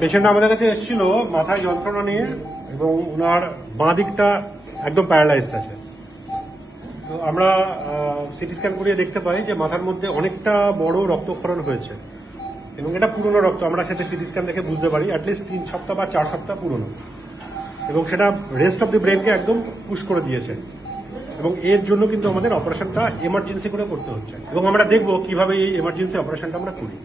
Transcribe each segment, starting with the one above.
Patient আমাদের কাছে এসেছিল মাথায় যন্ত্রণা নিয়ে এবং ওনার বাঁ দিকটা একদম প্যারালাইজড আছে। তো আমরা সিটি স্ক্যান করিয়ে দেখতে পাই যে মাথার মধ্যে অনেকটা বড় রক্তক্ষরণ হয়েছে এবং এটা পুরনো রক্ত। আমরা সেটা সিটি স্ক্যান দেখে বুঝতে পারি অ্যাটলিস্ট 3 সপ্তাহ বা 4 সপ্তাহ পুরনো, এবং সেটা রেস্ট অফ দি ব্রেনকে একদম পুশ করে দিয়েছে। এবং এর জন্য কিন্তু আমাদের অপারেশনটা এমার্জেন্সি করে করতে হচ্ছে, এবং আমরা দেখব কিভাবে এই এমার্জেন্সি অপারেশনটা আমরা করি।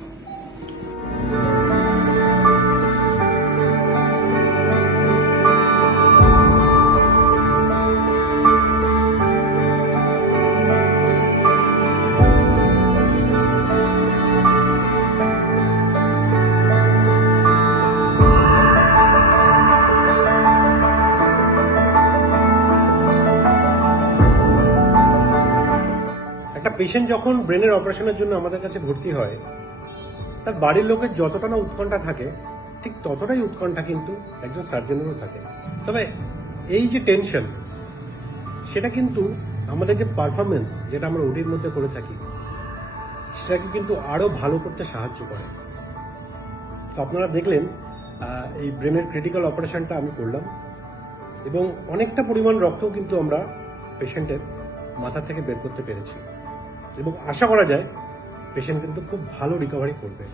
একটা পেশেন্ট যখন ব্রেনের অপারেশনের জন্য আমাদের কাছে ভর্তি হয়, তার বাড়ির লোকের যতটা না উৎকণ্ঠা থাকে, ঠিক ততটাই উৎকণ্ঠা কিন্তু একজন সার্জনেরও থাকে। তবে এই যে টেনশন, সেটা কিন্তু আমাদের যে পারফরমেন্স যেটা আমরা ওটির মধ্যে করে থাকি, সেটাকে কিন্তু আরো ভালো করতে সাহায্য করে। তো আপনারা দেখলেন এই ব্রেনের ক্রিটিক্যাল অপারেশনটা আমি করলাম, এবং অনেকটা পরিমাণ রক্তও কিন্তু আমরা পেশেন্টের মাথা থেকে বের করতে পেরেছি, এবং আশা করা যায় পেশেন্ট কিন্তু খুব ভালো রিকভারি করবে।